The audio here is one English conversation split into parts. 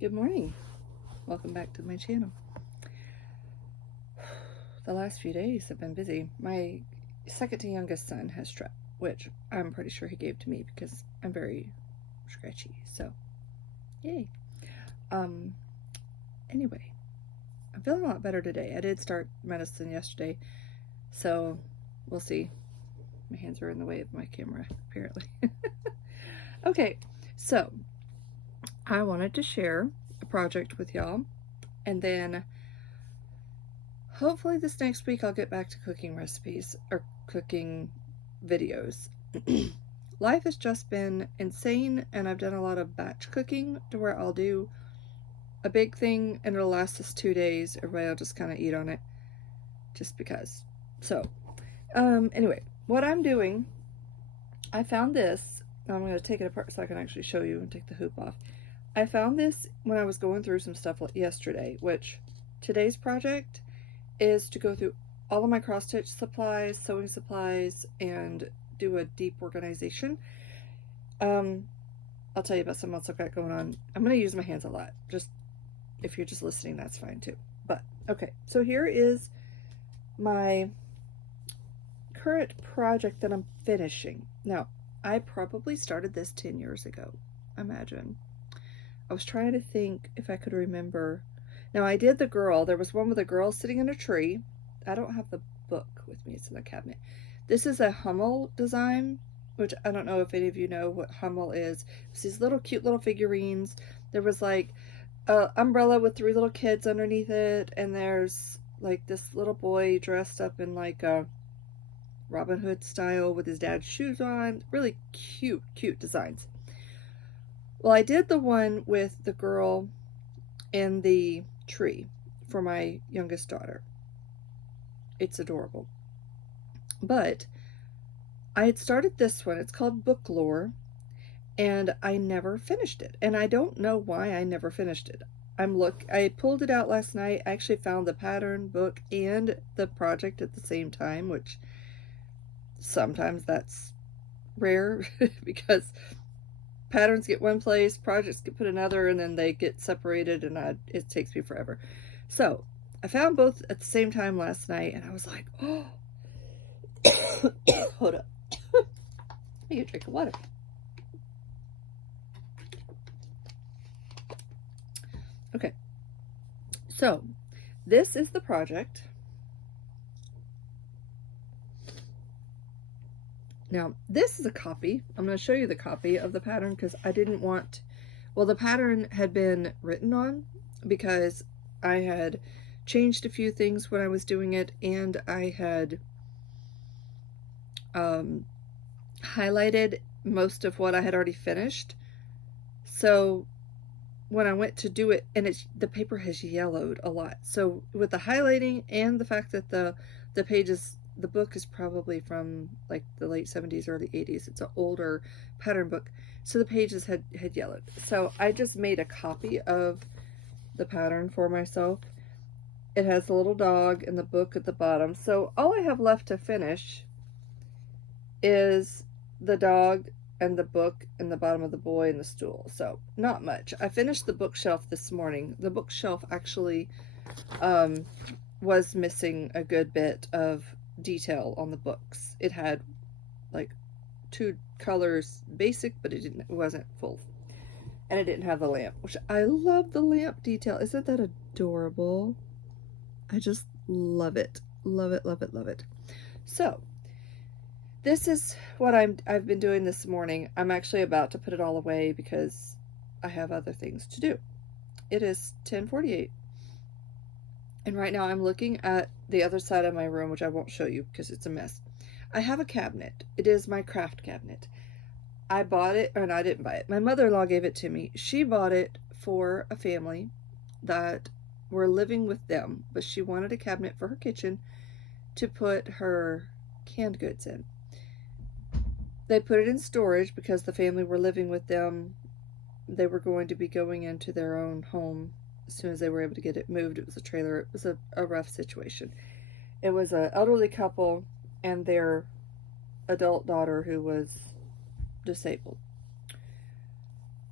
Good morning. Welcome back to my channel. The last few days have been busy. My second to youngest son has strep, which I'm pretty sure he gave to me because I'm very scratchy. So, yay. Anyway, I'm feeling a lot better today. I did start medicine yesterday, so we'll see. My hands are in the way of my camera, apparently. Okay, so I wanted to share a project with y'all, and then hopefully this next week I'll get back to cooking recipes or cooking videos. Life has just been insane, and I've done a lot of batch cooking to where I'll do a big thing and it'll last us 2 days. Everybody will just kind of eat on it just because. So, anyway, what I'm doing, I found this. I'm going to take it apart so I can actually show you and take the hoop off. I found this when I was going through some stuff yesterday, which today's project is to go through all of my cross-stitch supplies, sewing supplies, and do a deep organization. I'll tell you about something else I've got going on. I'm going to use my hands a lot. Just if you're just listening, that's fine too. But okay, so here is my current project that I'm finishing. Now, I probably started this 10 years ago, imagine. I was trying to think if I could remember. Now, I did the girl. There was one with a girl sitting in a tree. I don't have the book with me. It's in the cabinet. This is a Hummel design, which I don't know if any of you know what Hummel is. It's these little cute little figurines. There was like an umbrella with 3 little kids underneath it, and there's like this little boy dressed up in like a Robin Hood style with his dad's shoes on. Really cute, cute designs. Well, I did the one with the girl in the tree for my youngest daughter. It's adorable. But I had started this one. It's called Book Lore, and I never finished it. And I don't know why I never finished it. I pulled it out last night. I actually found the pattern book and the project at the same time, which sometimes that's rare because patterns get one place, projects get put another, and then they get separated, and it takes me forever. So I found both at the same time last night, and I was like, oh, hold up. Let me get a drink of water. Okay, so this is the project. Now, this is a copy. I'm going to show you the copy of the pattern because I didn't want, well, the pattern had been written on because I had changed a few things when I was doing it, and I had highlighted most of what I had already finished. So when I went to do it, and the paper has yellowed a lot. So with the highlighting and the fact that the pages, the book is probably from like the late 70s, early 80s. It's an older pattern book. So the pages had yellowed. So I just made a copy of the pattern for myself. It has a little dog and the book at the bottom. So all I have left to finish is the dog and the book and the bottom of the boy and the stool. So not much. I finished the bookshelf this morning. The bookshelf actually was missing a good bit of detail on the books. It had like 2 colors basic, but it wasn't full, and it didn't have the lamp, which I love. The lamp detail, isn't that adorable? I just love it, love it, love it, love it. So this is what I've been doing this morning. I'm actually about to put it all away because I have other things to do. It is 10:48. And right now I'm looking at the other side of my room, which I won't show you because it's a mess. I have a cabinet. It is my craft cabinet. I bought it, or no, I didn't buy it. My mother-in-law gave it to me. She bought it for a family that were living with them, but she wanted a cabinet for her kitchen to put her canned goods in. They put it in storage because the family were living with them. They were going to be going into their own home as soon as they were able to get it moved. It was a trailer. It was a rough situation. It was an elderly couple and their adult daughter who was disabled.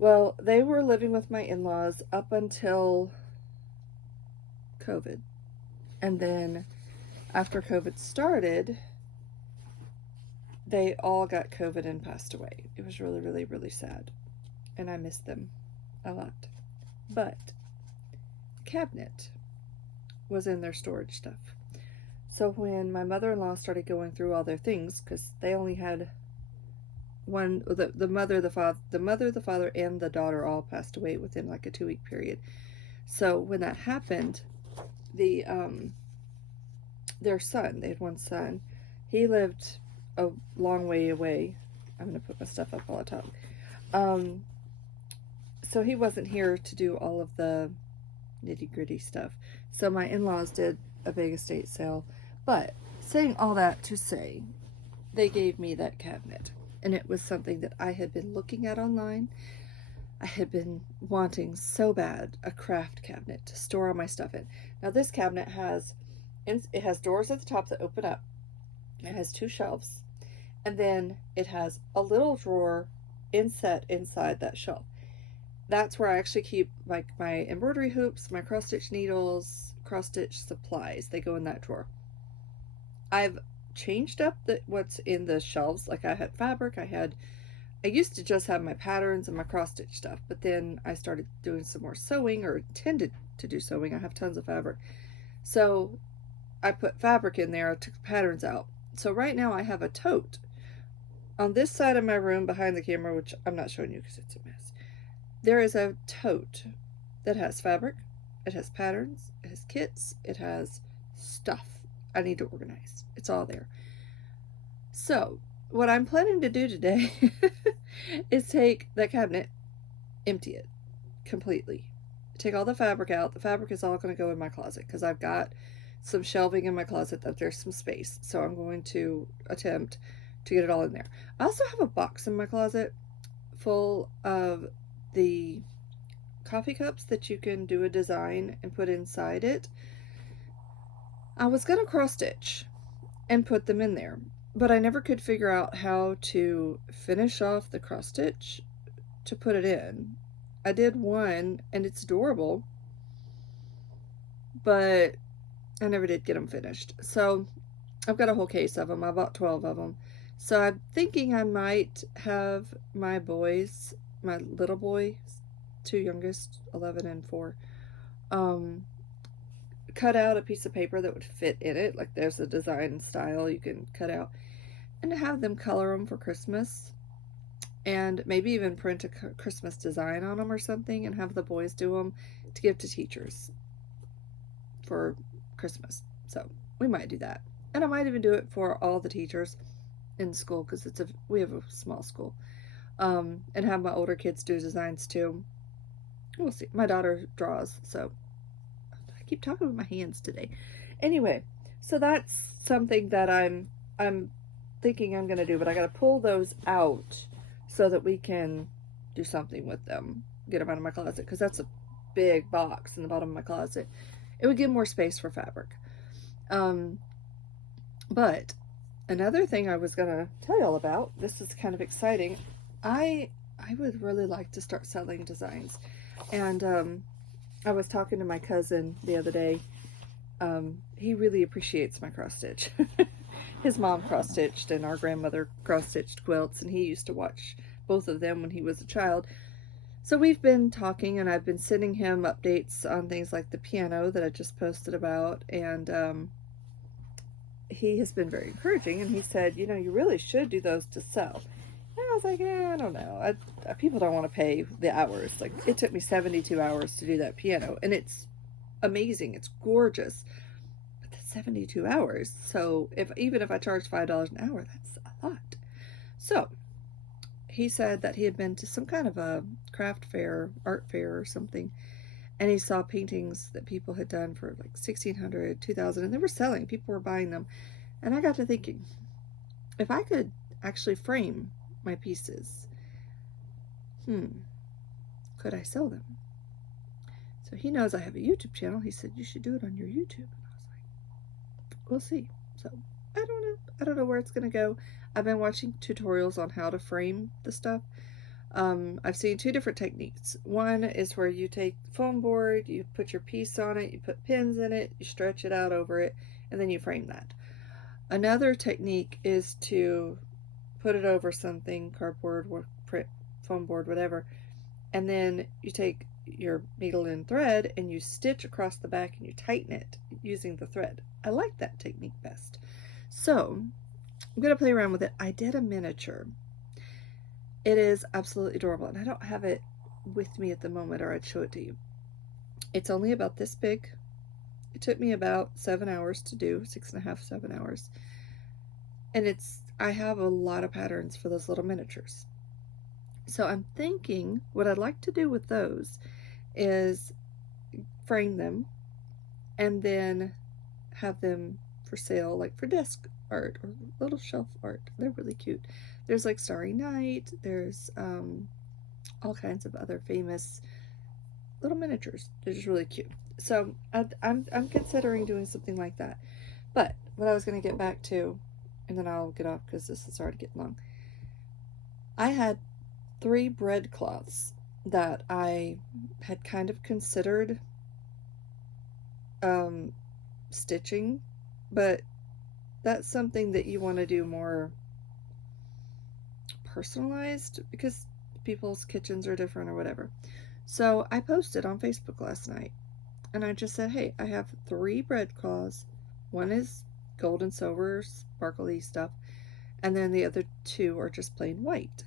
Well, they were living with my in-laws up until COVID. And then after COVID started, they all got COVID and passed away. It was really, really, really sad. And I miss them a lot. But cabinet was in their storage stuff. So when my mother-in-law started going through all their things, because they only had one, the mother, the father, and the daughter all passed away within like a 2-week period. So when that happened, the their son, they had one son, he lived a long way away. I'm gonna put my stuff up while I talk. So he wasn't here to do all of the nitty-gritty stuff. So my in-laws did a big estate sale. But saying all that to say, they gave me that cabinet. And it was something that I had been looking at online. I had been wanting so bad a craft cabinet to store all my stuff in. Now this cabinet has doors at the top that open up. It has 2 shelves. And then it has a little drawer inset inside that shelf. That's where I actually keep like my embroidery hoops, my cross-stitch needles, cross-stitch supplies. They go in that drawer. I've changed up what's in the shelves. Like I had fabric, I used to just have my patterns and my cross-stitch stuff, but then I started doing some more sewing, or intended to do sewing. I have tons of fabric. So I put fabric in there, I took the patterns out. So right now I have a tote on this side of my room behind the camera, which I'm not showing you because it's a mess. There is a tote that has fabric, it has patterns, it has kits, it has stuff I need to organize. It's all there. So what I'm planning to do today is take that cabinet, empty it completely, take all the fabric out. The fabric is all going to go in my closet because I've got some shelving in my closet that there's some space. So I'm going to attempt to get it all in there. I also have a box in my closet full of the coffee cups that you can do a design and put inside it. I was going to cross stitch and put them in there, but I never could figure out how to finish off the cross stitch to put it in. I did one and it's adorable, but I never did get them finished. So I've got a whole case of them. I bought 12 of them. So I'm thinking I might have my boys, my little boys, 2 youngest, 11 and 4, cut out a piece of paper that would fit in it. Like there's a design style you can cut out, and have them color them for Christmas, and maybe even print a Christmas design on them or something, and have the boys do them to give to teachers for Christmas. So we might do that, and I might even do it for all the teachers in school because we have a small school, and have my older kids do designs too. We'll see. My daughter draws, so I keep talking with my hands today. Anyway, so that's something that I'm thinking I'm gonna do, but I gotta pull those out so that we can do something with them, get them out of my closet, because that's a big box in the bottom of my closet. It would give more space for fabric. But another thing I was gonna tell y'all about, this is kind of exciting. I would really like to start selling designs, and I was talking to my cousin the other day. He really appreciates my cross stitch. His mom cross stitched and our grandmother cross stitched quilts, and he used to watch both of them when he was a child. So we've been talking, and I've been sending him updates on things like the piano that I just posted about, and he has been very encouraging, and he said, you know, you really should do those to sell. And I was like, I don't know. People don't want to pay the hours. Like, it took me 72 hours to do that piano, and it's amazing. It's gorgeous. But that's 72 hours. So even if I charge $5 an hour, that's a lot. So he said that he had been to some kind of a craft fair, art fair or something, and he saw paintings that people had done for like $1,600, $2,000, and they were selling. People were buying them. And I got to thinking, if I could actually frame my pieces, could I sell them? So he knows I have a YouTube channel. He said, you should do it on your YouTube. And I was like, we'll see. So I don't know. I don't know where it's going to go. I've been watching tutorials on how to frame the stuff. I've seen two different techniques. One is where you take foam board, you put your piece on it, you put pins in it, you stretch it out over it, and then you frame that. Another technique is to put it over something, cardboard, print, foam board, whatever, and then you take your needle and thread and you stitch across the back and you tighten it using the thread. I like that technique best. So I'm going to play around with it. I did a miniature. It is absolutely adorable, and I don't have it with me at the moment, or I'd show it to you. It's only about this big. It took me about 7 hours to do, 6.5, 7 hours. And I have a lot of patterns for those little miniatures. So I'm thinking what I'd like to do with those is frame them and then have them for sale, like for desk art or little shelf art. They're really cute. There's like Starry Night, there's all kinds of other famous little miniatures. They're just really cute. So I'm considering doing something like that. But what I was going to get back to, and then I'll get off because this is already getting long. I had 3 breadcloths that I had kind of considered stitching, but that's something that you want to do more personalized because people's kitchens are different or whatever. So I posted on Facebook last night and I just said, hey, I have 3 breadcloths. One is gold and silver sparkly stuff, and then the other 2 are just plain white.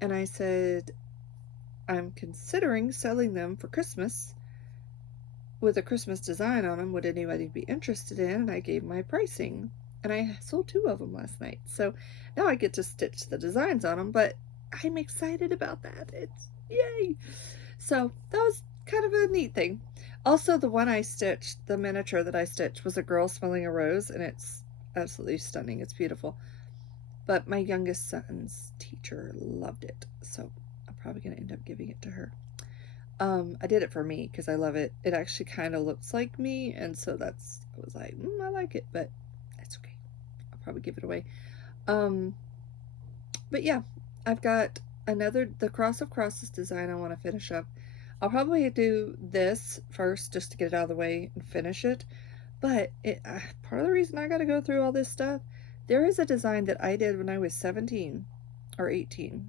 And I said, I'm considering selling them for Christmas with a Christmas design on them. Would anybody be interested in? And I gave my pricing. And I sold 2 of them last night. So now I get to stitch the designs on them, but I'm excited about that. It's yay! So that was kind of a neat thing. Also, the one I stitched, the miniature that I stitched, was a girl smelling a rose, and it's absolutely stunning. It's beautiful. But my youngest son's teacher loved it, so I'm probably going to end up giving it to her. I did it for me because I love it. It actually kind of looks like me, and so I was like, I like it, but that's okay. I'll probably give it away. But yeah, I've got the Cross of Crosses design I want to finish up. I'll probably do this first just to get it out of the way and finish it. But part of the reason I got to go through all this stuff, there is a design that I did when I was 17 or 18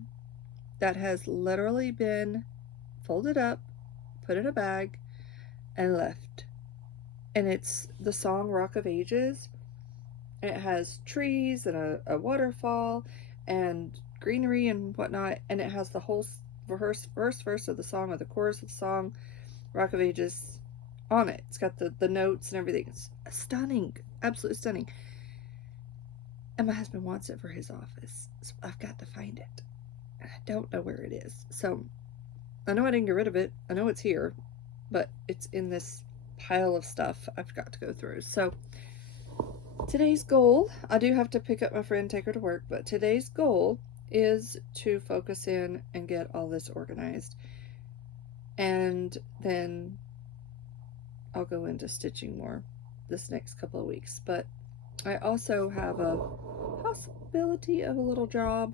that has literally been folded up, put in a bag, and left. And it's the song Rock of Ages. And it has trees and a waterfall and greenery and whatnot. And it has the whole verse of the song, or the chorus of the song, Rock of Ages, on it. It's got the notes and everything. It's stunning. Absolutely stunning. And my husband wants it for his office. So I've got to find it. And I don't know where it is. So I know I didn't get rid of it. I know it's here. But it's in this pile of stuff I've got to go through. So today's goal, I do have to pick up my friend, take her to work. But today's goal is to focus in and get all this organized. And then I'll go into stitching more this next couple of weeks. But I also have a possibility of a little job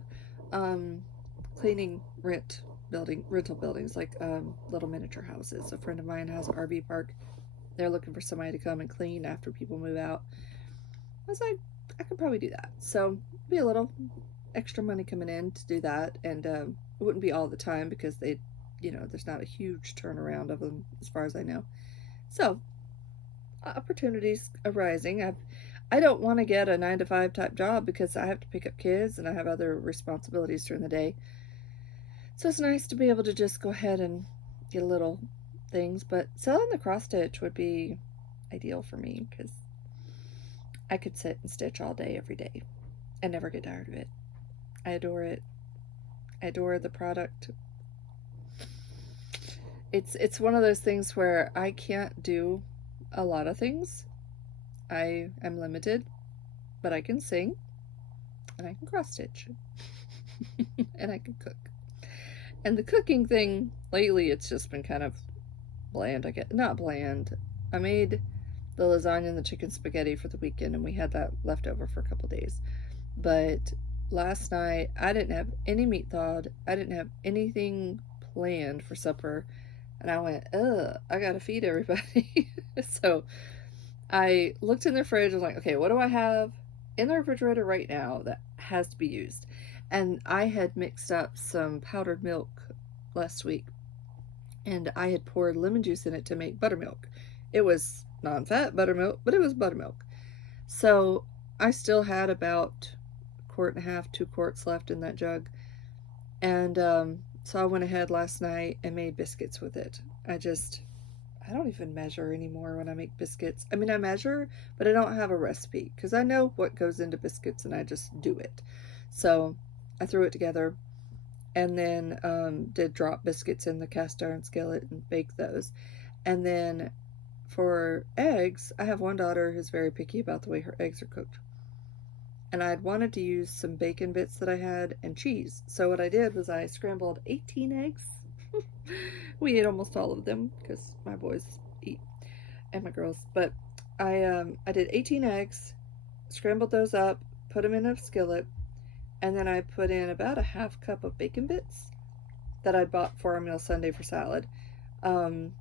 cleaning rental buildings, like little miniature houses. A friend of mine has an RV park. They're looking for somebody to come and clean after people move out. I was like, I could probably do that. So be a little extra money coming in to do that, and it wouldn't be all the time because there's not a huge turnaround of them as far as I know. So opportunities arising. I don't want to get a 9-to-5 type job because I have to pick up kids and I have other responsibilities during the day. So it's nice to be able to just go ahead and get little things. But selling the cross stitch would be ideal for me because I could sit and stitch all day, every day, and never get tired of it. I adore it. I adore the product. It's one of those things where I can't do a lot of things. I am limited, but I can sing, and I can cross stitch, and I can cook. And the cooking thing, lately, it's just been kind of bland. Not bland. I made the lasagna and the chicken spaghetti for the weekend, and we had that left over for a couple days. But last night I didn't have any meat thawed. I didn't have anything planned for supper. And I went, ugh, I gotta feed everybody. So I looked in the fridge and was like, okay, what do I have in the refrigerator right now that has to be used? And I had mixed up some powdered milk last week, and I had poured lemon juice in it to make buttermilk. It was non fat buttermilk, but it was buttermilk. So I still had about a quart and a half, 2 quarts left in that jug. And so I went ahead last night and made biscuits with it. I don't even measure anymore when I make biscuits. I mean, I measure, but I don't have a recipe because I know what goes into biscuits and I just do it. So I threw it together and then did drop biscuits in the cast iron skillet and bake those. And then for eggs, I have one daughter who's very picky about the way her eggs are cooked. And I had wanted to use some bacon bits that I had and cheese. So what I did was I scrambled 18 eggs. We ate almost all of them because my boys eat and my girls. But I did 18 eggs, scrambled those up, put them in a skillet, and then I put in about a half cup of bacon bits that I bought for our meal Sunday for salad. Um,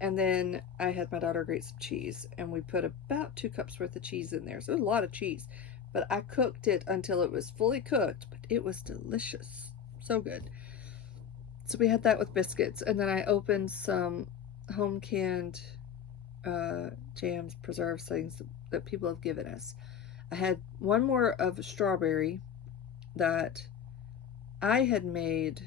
and then I had my daughter grate some cheese, and we put about 2 cups worth of cheese in there. So it was a lot of cheese. But I cooked it until it was fully cooked, but it was delicious. So good. So we had that with biscuits, and then I opened some home canned jams, preserves, things that people have given us. I had one more of strawberry that I had made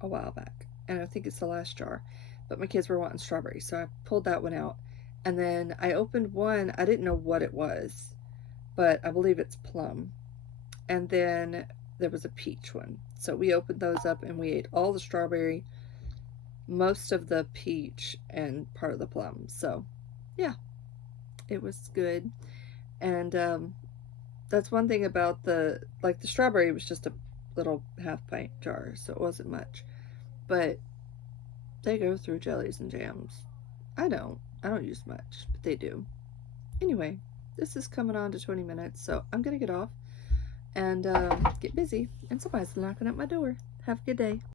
a while back, and I think it's the last jar, but my kids were wanting strawberry, so I pulled that one out. And then I opened one, I didn't know what it was, but I believe it's plum. And then there was a peach one. So we opened those up and we ate all the strawberry, most of the peach, and part of the plum. So yeah, it was good. And that's one thing about the strawberry was just a little half pint jar, so it wasn't much. But they go through jellies and jams. I don't. I don't use much, but they do. Anyway, this is coming on to 20 minutes, so I'm gonna get off and get busy. And somebody's knocking at my door. Have a good day.